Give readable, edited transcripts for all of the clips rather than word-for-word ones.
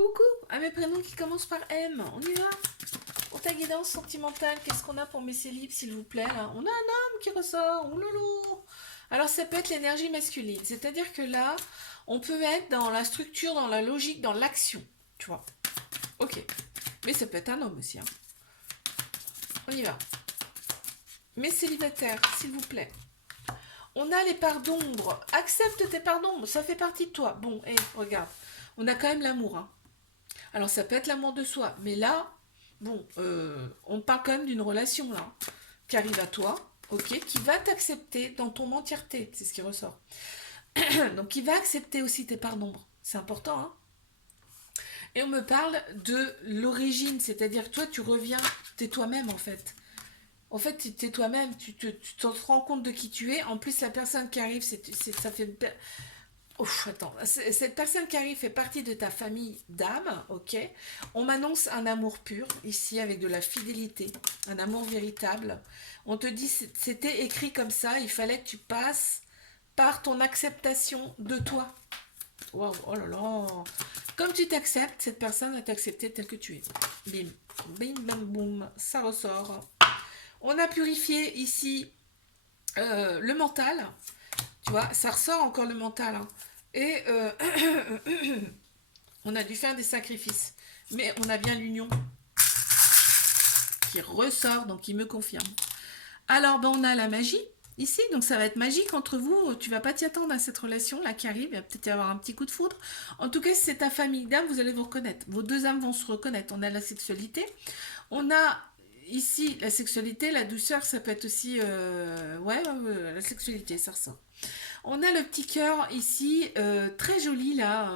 Coucou, à mes prénoms qui commencent par M. On y va. Pour ta guidance sentimentale, qu'est-ce qu'on a pour mes célibes, s'il vous plaît là? On a un homme qui ressort. Oh là là. Alors ça peut être l'énergie masculine. C'est-à-dire que là, on peut être dans la structure, dans la logique, dans l'action. Tu vois. Ok. Mais ça peut être un homme aussi. Hein. On y va. Mes célibataires, s'il vous plaît. On a les parts d'ombre. Accepte tes parts d'ombre. Ça fait partie de toi. Bon, et regarde. On a quand même l'amour. Hein. Alors ça peut être l'amour de soi, mais là, bon, on parle quand même d'une relation là, qui arrive à toi, ok, qui va t'accepter dans ton entièreté, c'est ce qui ressort. Donc qui va accepter aussi tes parts d'ombre, c'est important, hein. Et on me parle de l'origine, c'est-à-dire que toi tu reviens, t'es toi-même en fait. En fait, t'es toi-même, tu te rends compte de qui tu es. En plus, la personne qui arrive, ça fait ouf, attends, cette personne qui arrive fait partie de ta famille d'âme, ok. On m'annonce un amour pur, ici, avec de la fidélité, un amour véritable. On te dit, c'était écrit comme ça, il fallait que tu passes par ton acceptation de toi. Waouh, oh là là. Comme tu t'acceptes, cette personne va t'accepter tel que tu es. Bim, bim, bam, boum, ça ressort. On a purifié ici le mental. Tu vois, ça ressort encore le mental. Hein. Et on a dû faire des sacrifices. Mais on a bien l'union qui ressort, donc qui me confirme. Alors, ben, on a la magie ici, donc ça va être magique entre vous. Tu vas pas t'y attendre à cette relation là qui arrive. Il va peut-être y avoir un petit coup de foudre. En tout cas, si c'est ta famille d'âmes, vous allez vous reconnaître. Vos deux âmes vont se reconnaître. On a la sexualité. On a ici la sexualité, la douceur, ça peut être aussi. La sexualité, ça ressort. On a le petit cœur ici, très joli là.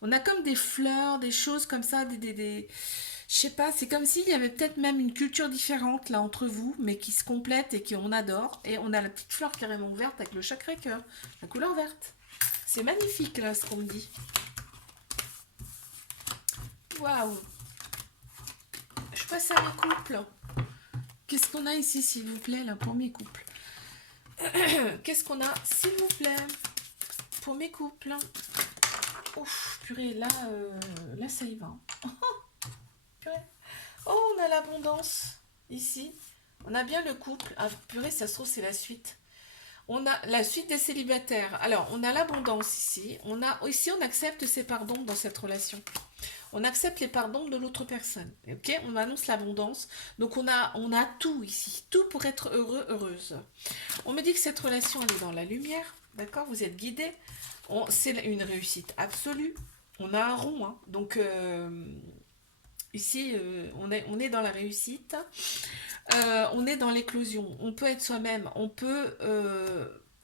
On a comme des fleurs, des choses comme ça, je sais pas, c'est comme s'il y avait peut-être même une culture différente là entre vous, mais qui se complète et qu'on adore. Et on a la petite fleur carrément verte avec le chakra cœur, la couleur verte. C'est magnifique là ce qu'on me dit. Waouh. Je passe à mes couples. Qu'est-ce qu'on a ici s'il vous plaît là pour mes couples? Qu'est-ce qu'on a s'il vous plaît pour mes couples? Ouf, purée, là ça y va. Purée. Oh, on a l'abondance ici. On a bien le couple. Ah, purée, ça se trouve, c'est la suite. On a la suite des célibataires. Alors, on a l'abondance ici. On accepte ses pardons dans cette relation. On accepte les pardons de l'autre personne. Ok, on annonce l'abondance. Donc, on a tout ici. Tout pour être heureux, heureuse. On me dit que cette relation, elle est dans la lumière. D'accord, vous êtes guidés. C'est une réussite absolue. On a un rond. Hein. Donc, ici, on est dans la réussite. On est dans l'éclosion. On peut être soi-même. On peut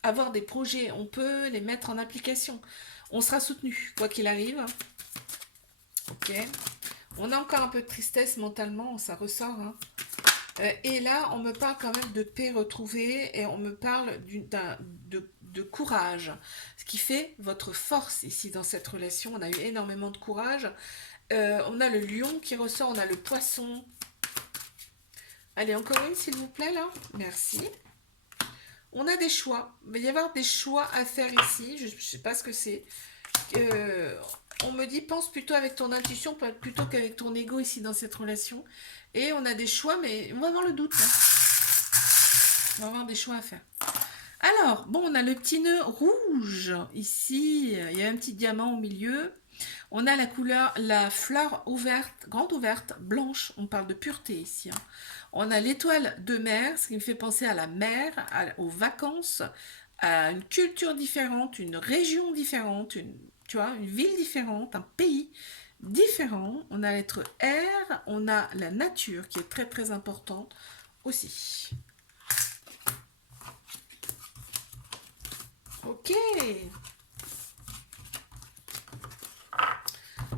avoir des projets. On peut les mettre en application. On sera soutenu, quoi qu'il arrive. Ok. On a encore un peu de tristesse mentalement. Ça ressort. Hein. Et là, on me parle quand même de paix retrouvée. Et on me parle de courage. Ce qui fait votre force ici dans cette relation. On a eu énormément de courage. On a le lion qui ressort, on a le poisson. Allez, encore une s'il vous plaît là. Merci. On a des choix. Il va y avoir des choix à faire ici. Je ne sais pas ce que c'est. On me dit pense plutôt avec ton intuition plutôt qu'avec ton ego ici dans cette relation. Et on a des choix, mais on va avoir le doute. Là. On va avoir des choix à faire. Alors, bon, on a le petit nœud rouge ici. Il y a un petit diamant au milieu. On a la couleur, la fleur ouverte, grande ouverte, blanche. On parle de pureté ici. Hein. On a l'étoile de mer, ce qui me fait penser à la mer, aux vacances, à une culture différente, une région différente, tu vois, une ville différente, un pays différent. On a la lettre R, on a la nature qui est très très importante aussi. Ok.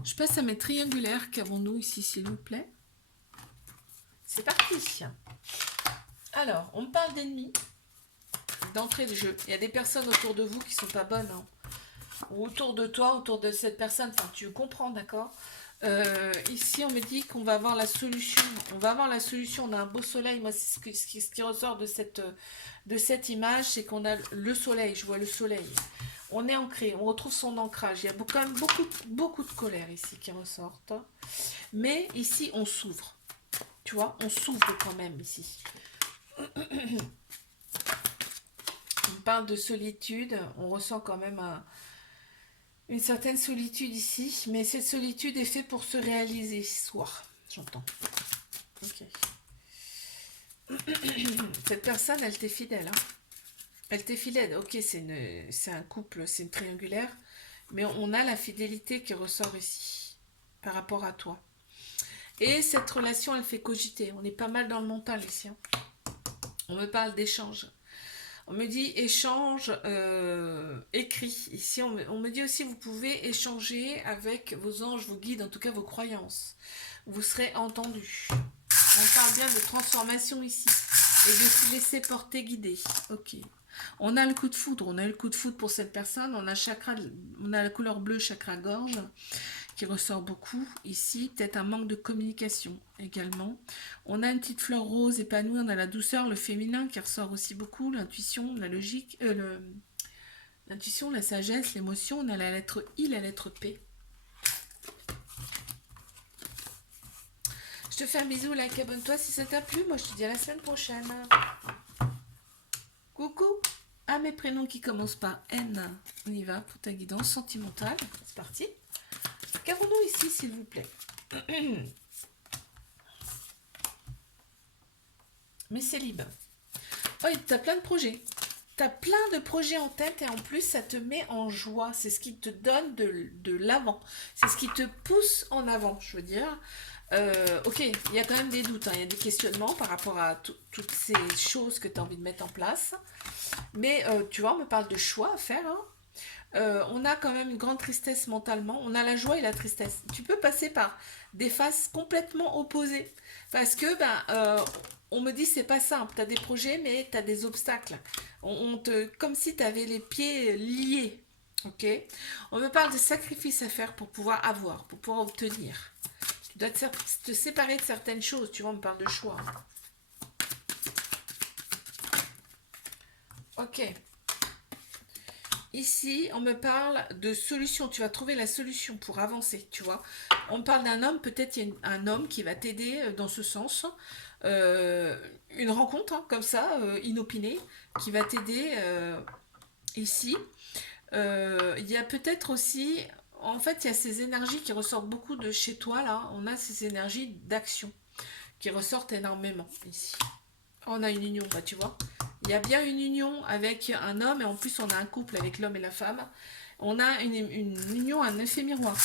Je passe à mes triangulaires. Qu'avons-nous ici, s'il vous plaît? C'est parti. Alors, on parle d'ennemis. D'entrée de jeu. Il y a des personnes autour de vous qui sont pas bonnes. Hein. Ou autour de toi, autour de cette personne. Enfin, tu comprends, d'accord? Ici, on me dit qu'on va avoir la solution. On va avoir la solution. On a un beau soleil. Moi, c'est ce qui ressort de cette image, c'est qu'on a le soleil. Je vois le soleil. On est ancré, on retrouve son ancrage. Il y a quand même beaucoup de colère ici qui ressortent. Mais ici, on s'ouvre. Tu vois, on s'ouvre quand même ici. On parle de solitude. On ressent quand même une certaine solitude ici. Mais cette solitude est faite pour se réaliser ce soir. J'entends. Ok. Cette personne, elle t'est fidèle. Hein. Elle t'est fidèle. Ok, c'est un couple, c'est une triangulaire. Mais on a la fidélité qui ressort ici. Par rapport à toi. Et cette relation, elle fait cogiter. On est pas mal dans le mental ici. Hein. On me parle d'échange. On me dit échange écrit. Ici, on me dit aussi vous pouvez échanger avec vos anges, vos guides, en tout cas vos croyances. Vous serez entendu. On parle bien de transformation ici. Et de se laisser porter, guider. Ok. On a le coup de foudre. On a le coup de foudre pour cette personne. On a la couleur bleue, chakra gorge, qui ressort beaucoup ici. Peut-être un manque de communication également. On a une petite fleur rose épanouie. On a la douceur, le féminin qui ressort aussi beaucoup. L'intuition, la logique, l'intuition, la sagesse, l'émotion. On a la lettre I, la lettre P. Je te fais un bisou, like, abonne-toi si ça t'a plu. Moi, je te dis à la semaine prochaine. Coucou à mes prénoms qui commencent par N. On y va pour ta guidance sentimentale. C'est parti. Qu'avons-nous ici, s'il vous plaît? Mais c'est libre. Oh, tu as plein de projets. Tu as plein de projets en tête et en plus, ça te met en joie. C'est ce qui te donne de l'avant. C'est ce qui te pousse en avant, je veux dire. Ok, il y a quand même des doutes. Hein. Il y a des questionnements par rapport à toutes ces choses que tu as envie de mettre en place. Mais tu vois, on me parle de choix à faire. Hein. On a quand même une grande tristesse mentalement. On a la joie et la tristesse. Tu peux passer par des phases complètement opposées. Parce que, on me dit c'est pas simple. Tu as des projets, mais tu as des obstacles. Comme si tu avais les pieds liés. Ok. On me parle de sacrifices à faire pour pouvoir avoir, pour pouvoir obtenir. Tu dois te séparer de certaines choses. Tu vois, on me parle de choix. Ok. Ici, on me parle de solution. Tu vas trouver la solution pour avancer, tu vois. On me parle d'un homme, peut-être il y a un homme qui va t'aider dans ce sens. Une rencontre, hein, comme ça, inopinée, qui va t'aider ici. Il y a peut-être aussi... En fait, il y a ces énergies qui ressortent beaucoup de chez toi, là. On a ces énergies d'action qui ressortent énormément ici. On a une union, bah, tu vois. Il y a bien une union avec un homme et en plus on a un couple avec l'homme et la femme. On a une union, un effet miroir.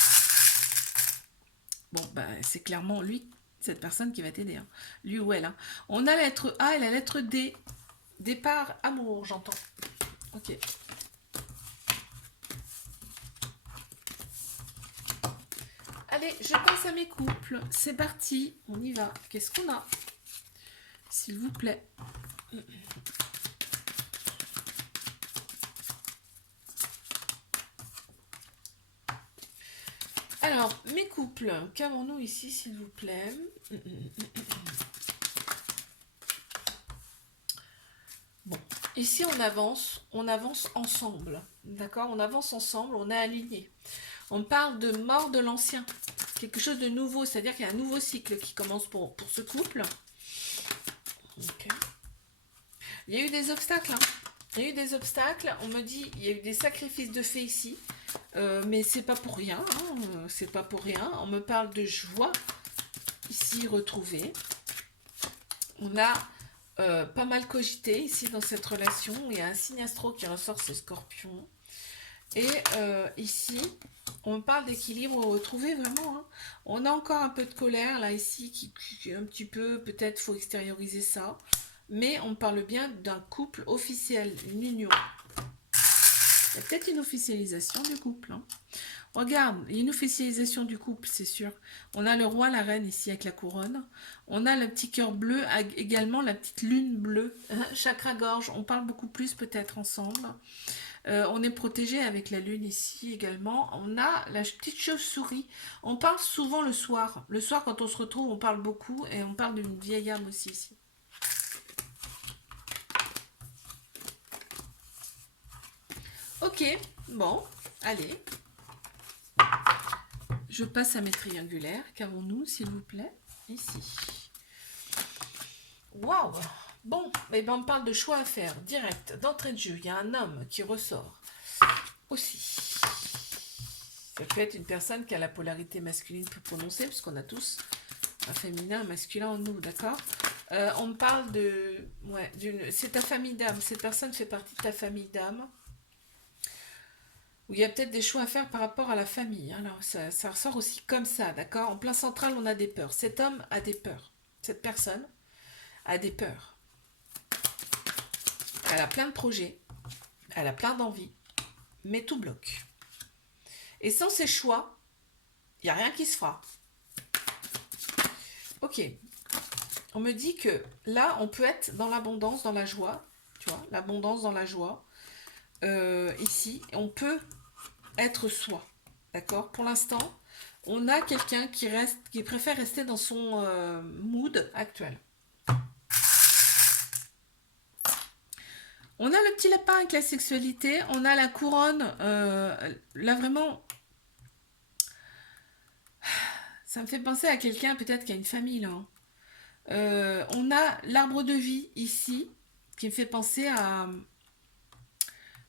Bon, bah, c'est clairement lui, cette personne qui va t'aider. Hein. Lui ou elle. Hein. On a la lettre A et la lettre D. Départ, amour, j'entends. Ok. Allez, je passe à mes couples. C'est parti, on y va. Qu'est-ce qu'on a? S'il vous plaît. Alors, mes couples, qu'avons-nous ici, s'il vous plaît? Bon, ici on avance ensemble, d'accord? On avance ensemble, on est alignés. On parle de mort de l'ancien, quelque chose de nouveau, c'est-à-dire qu'il y a un nouveau cycle qui commence pour ce couple. Okay. Il y a eu des obstacles, hein. Il y a eu des obstacles, on me dit, il y a eu des sacrifices de fait ici, mais c'est pas pour rien, hein, c'est pas pour rien. On me parle de joie ici retrouvée. On a pas mal cogité ici dans cette relation. Il y a un signe astro qui ressort, c'est Scorpion. Et ici, on me parle d'équilibre retrouvé vraiment. Hein. On a encore un peu de colère là ici, qui un petit peu, peut-être faut extérioriser ça. Mais on parle bien d'un couple officiel, une union. Il y a peut-être une officialisation du couple. Hein. Regarde, il y a une officialisation du couple, c'est sûr. On a le roi, la reine ici avec la couronne. On a le petit cœur bleu, également la petite lune bleue. Chakra gorge, on parle beaucoup plus peut-être ensemble. On est protégé avec la lune ici également. On a la petite chauve-souris. On parle souvent le soir. Le soir, quand on se retrouve, on parle beaucoup. Et on parle d'une vieille âme aussi ici. Ok, bon, allez. Je passe à mes triangulaires. Qu'avons-nous, s'il vous plaît? Ici. Waouh! Bon, eh ben on parle de choix à faire, direct, d'entrée de jeu. Il y a un homme qui ressort aussi. Ça peut être une personne qui a la polarité masculine plus prononcée, parce qu'on a tous un féminin, un masculin en nous, d'accord? On me parle de... Ouais, c'est ta famille d'âme. Cette personne fait partie de ta famille d'âme. Où il y a peut-être des choix à faire par rapport à la famille. Alors, ça ressort aussi comme ça, d'accord? En plein central, on a des peurs. Cet homme a des peurs. Cette personne a des peurs. Elle a plein de projets. Elle a plein d'envies. Mais tout bloque. Et sans ces choix, il n'y a rien qui se fera. Ok. On me dit que là, on peut être dans l'abondance, dans la joie. Tu vois, l'abondance dans la joie. Ici, on peut être soi. D'accord? Pour l'instant, on a quelqu'un qui préfère rester dans son mood actuel. On a le petit lapin avec la sexualité, on a la couronne, là vraiment, ça me fait penser à quelqu'un peut-être qui a une famille là. Hein. On a l'arbre de vie ici, qui me fait penser à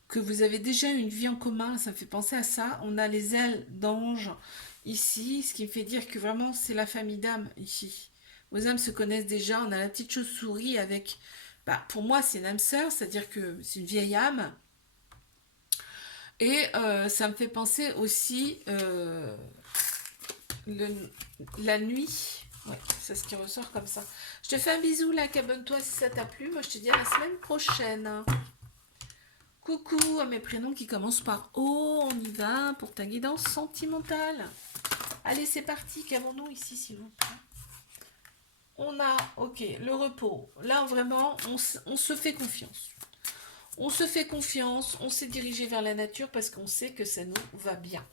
que vous avez déjà une vie en commun, ça me fait penser à ça. On a les ailes d'ange ici, ce qui me fait dire que vraiment c'est la famille d'âmes ici. Vos âmes se connaissent déjà, on a la petite chauve-souris avec... Bah, pour moi c'est une âme sœur, c'est-à-dire que c'est une vieille âme. Et ça me fait penser aussi la nuit. Ouais, c'est ce qui ressort comme ça. Je te fais un bisou là, abonne-toi si ça t'a plu. Moi je te dis à la semaine prochaine. Coucou à mes prénoms qui commencent par O, on y va pour ta guidance sentimentale. Allez, c'est parti, qu'avons-nous ici, s'il vous plaît? On a, ok, le repos. Là, vraiment, on se fait confiance. On se fait confiance, on s'est dirigé vers la nature parce qu'on sait que ça nous va bien.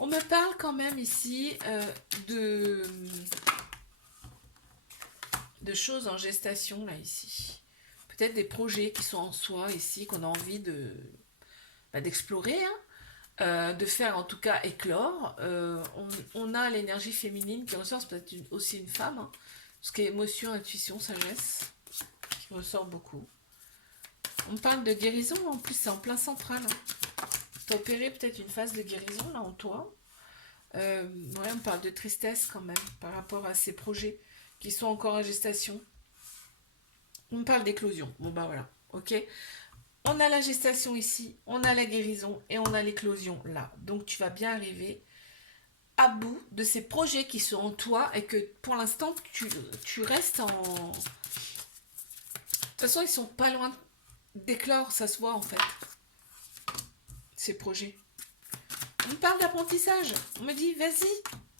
On me parle quand même ici de choses en gestation, là, ici. Peut-être des projets qui sont en soi, ici, qu'on a envie d'explorer, hein. De faire en tout cas éclore. On a l'énergie féminine qui ressort, c'est peut-être aussi une femme, hein, ce qui est émotion, intuition, sagesse, qui ressort beaucoup. On parle de guérison, en plus c'est en plein central. Hein. Tu as opéré peut-être une phase de guérison là en toi. Ouais, on parle de tristesse quand même par rapport à ces projets qui sont encore en gestation. On parle d'éclosion. Bon bah voilà, ok. On a la gestation ici, on a la guérison et on a l'éclosion là. Donc tu vas bien arriver à bout de ces projets qui sont en toi et que pour l'instant tu restes en... De toute façon, ils sont pas loin d'éclore, ça se voit en fait, ces projets. On me parle d'apprentissage. On me dit, vas-y,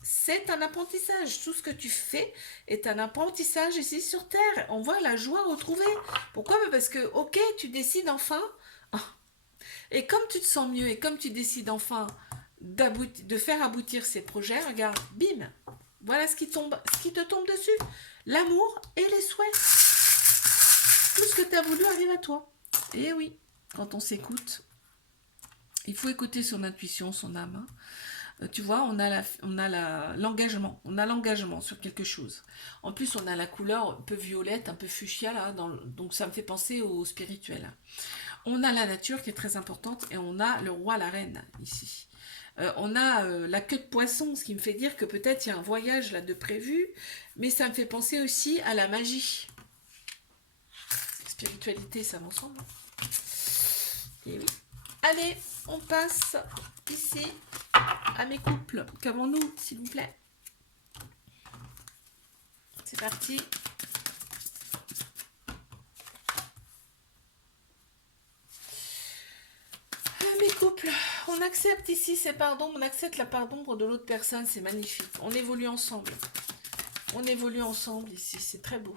c'est un apprentissage. Tout ce que tu fais est un apprentissage ici sur Terre. On voit la joie retrouvée. Pourquoi? Parce que, ok, tu décides enfin... Et comme tu te sens mieux et comme tu décides enfin de faire aboutir ces projets, regarde, bim, voilà ce qui te tombe dessus. L'amour et les souhaits. Tout ce que tu as voulu arrive à toi. Et oui, quand on s'écoute, il faut écouter son intuition, son âme. Tu vois, on a l'engagement. On a l'engagement sur quelque chose. En plus, on a la couleur un peu violette, un peu fuchsia, là, donc ça me fait penser au spirituel. On a la nature qui est très importante et on a le roi, la reine, ici. On a la queue de poisson, ce qui me fait dire que peut-être il y a un voyage là de prévu, mais ça me fait penser aussi à la magie. Spiritualité, ça m'ensemble. Et oui. Allez, on passe ici à mes couples. Qu'avons-nous, s'il vous plaît? C'est parti. Mes couples, on accepte ici ces pardons, on accepte la part d'ombre de l'autre personne, c'est magnifique. On évolue ensemble. On évolue ensemble ici, c'est très beau.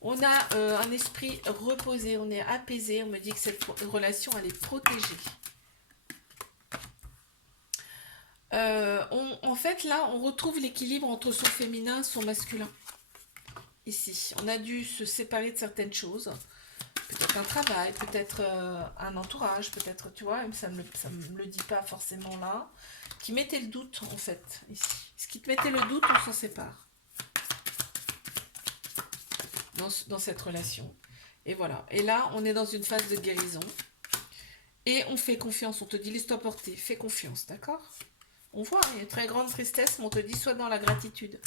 On a un esprit reposé, on est apaisé, on me dit que cette relation, elle est protégée. En fait, là, on retrouve l'équilibre entre son féminin et son masculin. Ici, on a dû se séparer de certaines choses. peut-être un travail, peut-être un entourage, peut-être, tu vois, ça me le dit pas forcément là, qui mettait le doute en fait, ici. Ce qui te mettait le doute, on s'en sépare dans cette relation. Et voilà. Et là, on est dans une phase de guérison. Et on fait confiance, on te dit laisse-toi porter, fais confiance, d'accord? On voit, il y a une très grande tristesse, mais on te dit sois dans la gratitude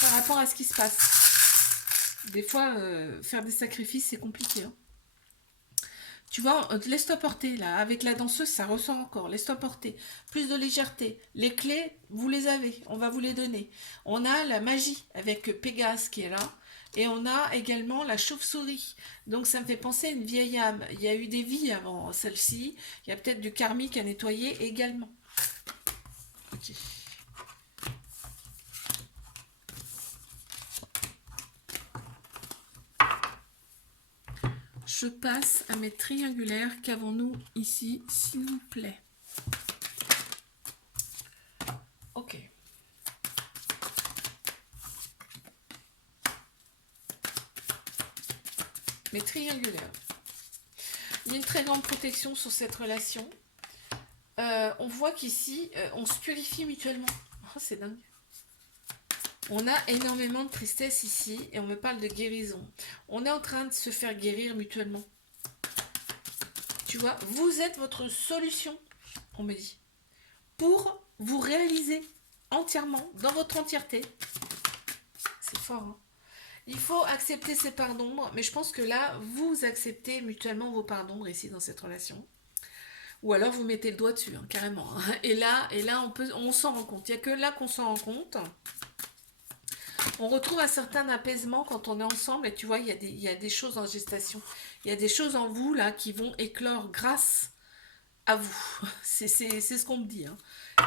par rapport à ce qui se passe. Des fois, faire des sacrifices, c'est compliqué. Hein. Tu vois, laisse-toi porter, là. Avec la danseuse, ça ressort encore. Laisse-toi porter. Plus de légèreté. Les clés, vous les avez. On va vous les donner. On a la magie avec Pégase qui est là. Et on a également la chauve-souris. Donc ça me fait penser à une vieille âme. Il y a eu des vies avant celle-ci. Il y a peut-être du karmique à nettoyer également. Ok. Je passe à mes triangulaires. Qu'avons-nous ici, s'il vous plaît? Ok. Mes triangulaires. Il y a une très grande protection sur cette relation. On voit qu'ici, on se purifie mutuellement. Oh, c'est dingue. On a énormément de tristesse ici et on me parle de guérison. On est en train de se faire guérir mutuellement. Tu vois, vous êtes votre solution, on me dit, pour vous réaliser entièrement, dans votre entièreté. C'est fort, hein. Il faut accepter ses parts d'ombre, mais je pense que là, vous acceptez mutuellement vos parts d'ombre ici dans cette relation. Ou alors vous mettez le doigt dessus, hein, carrément. Et là on s'en rend compte. Il n'y a que là qu'on s'en rend compte. On retrouve un certain apaisement quand on est ensemble. Et tu vois, il y a des choses en gestation. Il y a des choses en vous, là, qui vont éclore grâce à vous. C'est ce qu'on me dit. Hein.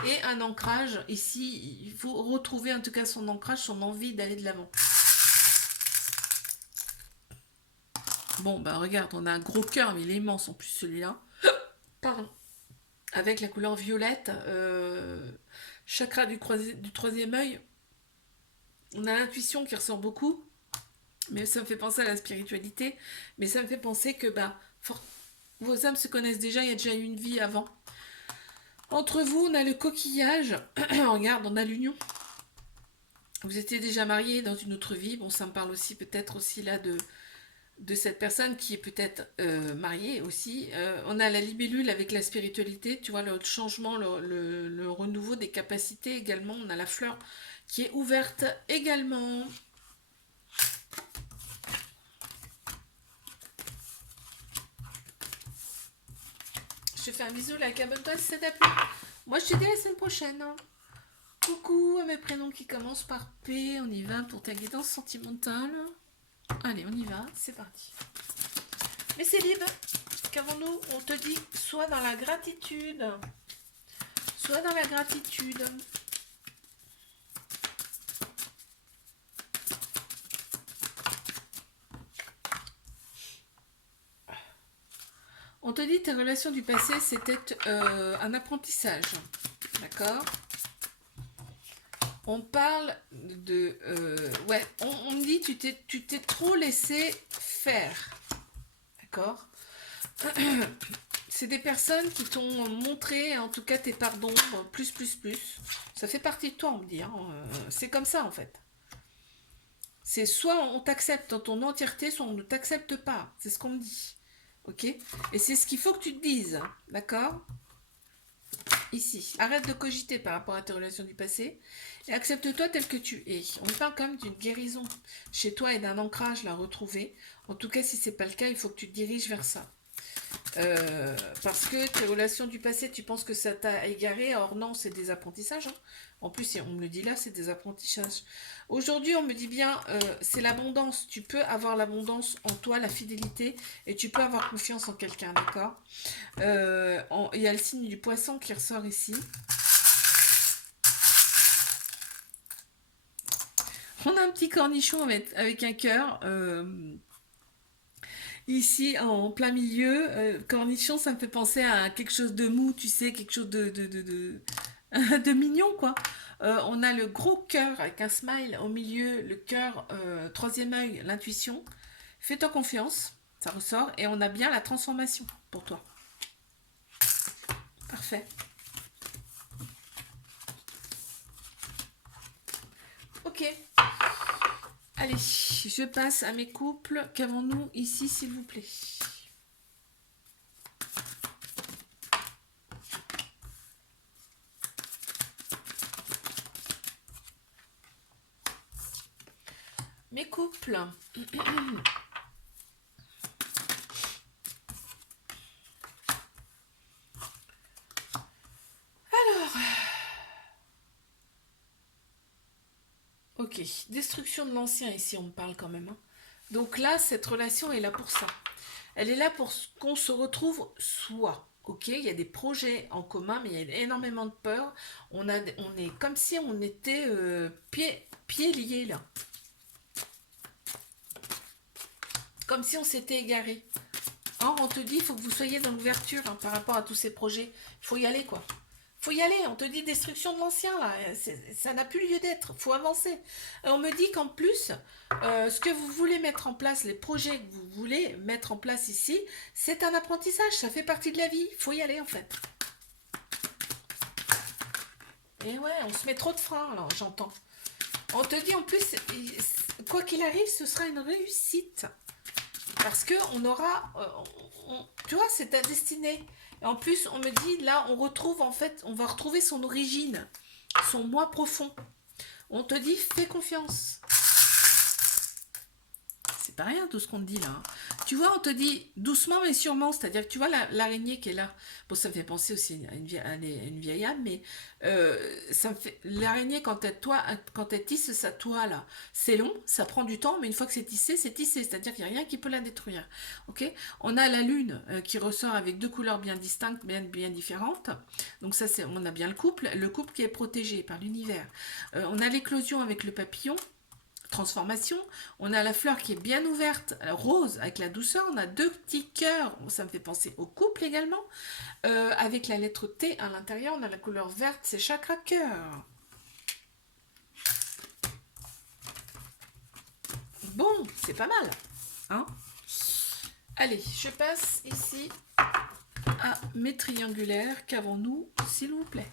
Et un ancrage, ici, il faut retrouver en tout cas son ancrage, son envie d'aller de l'avant. Bon, bah regarde, on a un gros cœur, mais il est immense en plus celui-là. Pardon. Avec la couleur violette, chakra du troisième œil. On a l'intuition qui ressort beaucoup, mais ça me fait penser à la spiritualité. Mais ça me fait penser que vos âmes se connaissent déjà, il y a déjà eu une vie avant. Entre vous, on a le coquillage. Regarde, on a l'union. Vous étiez déjà mariés dans une autre vie. Bon, ça me parle aussi peut-être aussi là de cette personne qui est peut-être mariée aussi. On a la libellule avec la spiritualité, tu vois, le changement, le renouveau des capacités également. On a la fleur qui est ouverte également. Je te fais un bisou, like, abonne-toi si ça t'a plu. Moi, je te dis à la semaine prochaine. Hein. Coucou à mes prénoms qui commencent par P. On y va pour ta guidance sentimentale. Allez, on y va, c'est parti. Mais c'est libre. Qu'avons-nous? On te dit, sois dans la gratitude. Sois dans la gratitude. On te dit, ta relation du passé, c'était un apprentissage. D'accord? On parle de... ouais, on me dit, tu t'es trop laissé faire. D'accord? C'est des personnes qui t'ont montré, en tout cas, tes parts d'ombre, plus. Ça fait partie de toi, on me dit. Hein. C'est comme ça, en fait. C'est soit on t'accepte dans ton entièreté, soit on ne t'accepte pas. C'est ce qu'on me dit. Ok? Et c'est ce qu'il faut que tu te dises. D'accord? Ici. Arrête de cogiter par rapport à tes relations du passé et accepte-toi tel que tu es. On parle quand même d'une guérison chez toi et d'un ancrage à retrouver. En tout cas, si c'est pas le cas, il faut que tu te diriges vers ça. Parce que tes relations du passé, tu penses que ça t'a égaré. Or non, c'est des apprentissages. Hein. En plus, on me le dit là, c'est des apprentissages. Aujourd'hui, on me dit bien, c'est l'abondance. Tu peux avoir l'abondance en toi, la fidélité, et tu peux avoir confiance en quelqu'un, d'accord? Il y a le signe du poisson qui ressort ici. On a un petit cornichon avec un cœur. Ici, en plein milieu, cornichon, ça me fait penser à quelque chose de mou, tu sais, quelque chose de mignon, quoi. On a le gros cœur avec un smile au milieu, le cœur, troisième œil, l'intuition. Fais-toi confiance. Ça ressort et on a bien la transformation pour toi. Parfait. Ok. Allez, je passe à mes couples. Qu'avons-nous ici, s'il vous plaît? Mes couples. Ok, destruction de l'ancien ici, on me parle quand même. Hein. Donc là, cette relation est là pour ça. Elle est là pour qu'on se retrouve soi. Ok, il y a des projets en commun, mais il y a énormément de peur. On est comme si on était pieds liés là. Comme si on s'était égaré. Hein, on te dit, il faut que vous soyez dans l'ouverture hein, par rapport à tous ces projets. Il faut y aller quoi. Faut y aller, on te dit destruction de l'ancien là, ça n'a plus lieu d'être, faut avancer. Et on me dit qu'en plus, ce que vous voulez mettre en place, les projets que vous voulez mettre en place ici, c'est un apprentissage, ça fait partie de la vie, faut y aller en fait. Et ouais, on se met trop de freins alors j'entends. On te dit en plus, quoi qu'il arrive, ce sera une réussite. Parce que on aura, tu vois, c'est ta destinée. Et en plus, on me dit, là, on retrouve, en fait, on va retrouver son origine, son moi profond. On te dit, fais confiance. C'est pas rien tout ce qu'on te dit là. Hein. Tu vois, on te dit doucement mais sûrement, c'est-à-dire que tu vois l'araignée qui est là. Bon, ça me fait penser aussi à une vieille âme, mais ça me fait l'araignée quand elle tisse sa toile, c'est long, ça prend du temps, mais une fois que c'est tissé, c'est-à-dire qu'il n'y a rien qui peut la détruire. Ok. On a la lune qui ressort avec deux couleurs bien distinctes, bien différentes. Donc ça, on a bien le couple qui est protégé par l'univers. On a l'éclosion avec le papillon. Transformation, on a la fleur qui est bien ouverte, rose avec la douceur, on a deux petits cœurs, ça me fait penser au couple également, avec la lettre T à l'intérieur, on a la couleur verte, c'est chakra cœur. Bon, c'est pas mal, hein. Allez, je passe ici à mes triangulaires, qu'avons-nous, s'il vous plaît?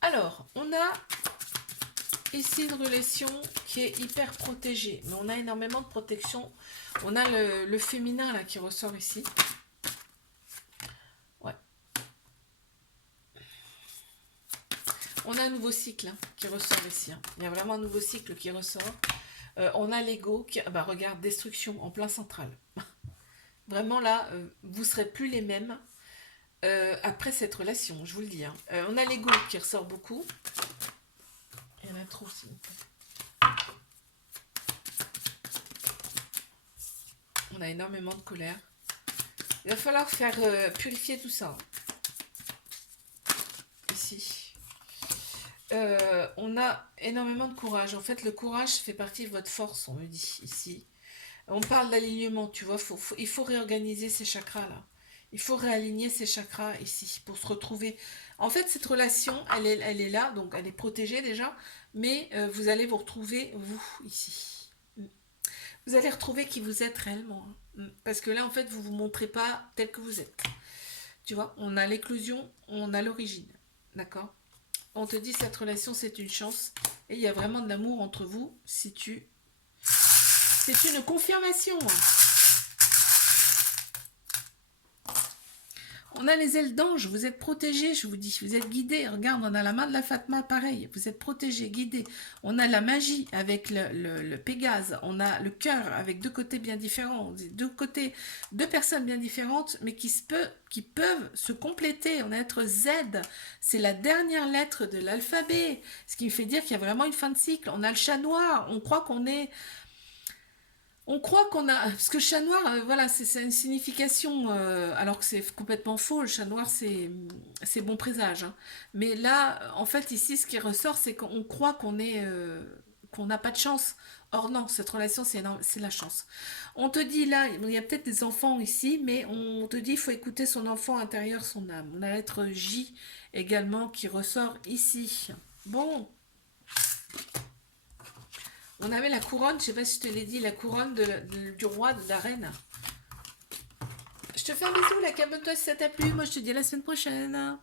Alors, on a ici une relation qui est hyper protégée, mais on a énormément de protection. On a le féminin là qui ressort ici. Ouais. On a un nouveau cycle hein, qui ressort ici. Hein. Il y a vraiment un nouveau cycle qui ressort. On a l'ego qui... Bah regarde, destruction en plein central. Vraiment là, vous serez plus les mêmes après cette relation, je vous le dis. Hein. On a l'ego qui ressort beaucoup. Il y en a trop, s'il vous plaît. On a énormément de colère. Il va falloir faire purifier tout ça. Ici. On a énormément de courage. En fait, le courage fait partie de votre force, on me dit ici. On parle d'alignement, tu vois. Il faut réorganiser ces chakras-là. Il faut réaligner ces chakras ici pour se retrouver. En fait, cette relation, elle est là, donc elle est protégée déjà, mais vous allez vous retrouver, vous, ici. Vous allez retrouver qui vous êtes réellement. Hein. Parce que là, en fait, vous ne vous montrez pas tel que vous êtes. Tu vois, on a l'éclosion, on a l'origine. D'accord? On te dit cette relation, c'est une chance. Et il y a vraiment de l'amour entre vous si tu... C'est une confirmation. Hein. On a les ailes d'ange, vous êtes protégés, je vous dis, vous êtes guidés. Regarde, on a la main de la Fatma, pareil, vous êtes protégés, guidés. On a la magie avec le Pégase, on a le cœur avec deux côtés bien différents, deux personnes bien différentes, mais qui peuvent se compléter. On a lettre Z, c'est la dernière lettre de l'alphabet, ce qui me fait dire qu'il y a vraiment une fin de cycle. On a le chat noir, on croit qu'on est... On croit qu'on a... Parce que chat noir, voilà, c'est une signification, alors que c'est complètement faux. Le chat noir, c'est bon présage. Hein. Mais là, en fait, ici, ce qui ressort, c'est qu'on croit qu'on n'a pas de chance. Or non, cette relation, c'est la chance. On te dit là, il y a peut-être des enfants ici, mais on te dit il faut écouter son enfant intérieur, son âme. On a la lettre J également qui ressort ici. Bon. On avait la couronne, je sais pas si je te l'ai dit, la couronne du roi, de la reine. Je te fais un bisou, la cabane-toi si ça t'a plu. Moi, je te dis à la semaine prochaine.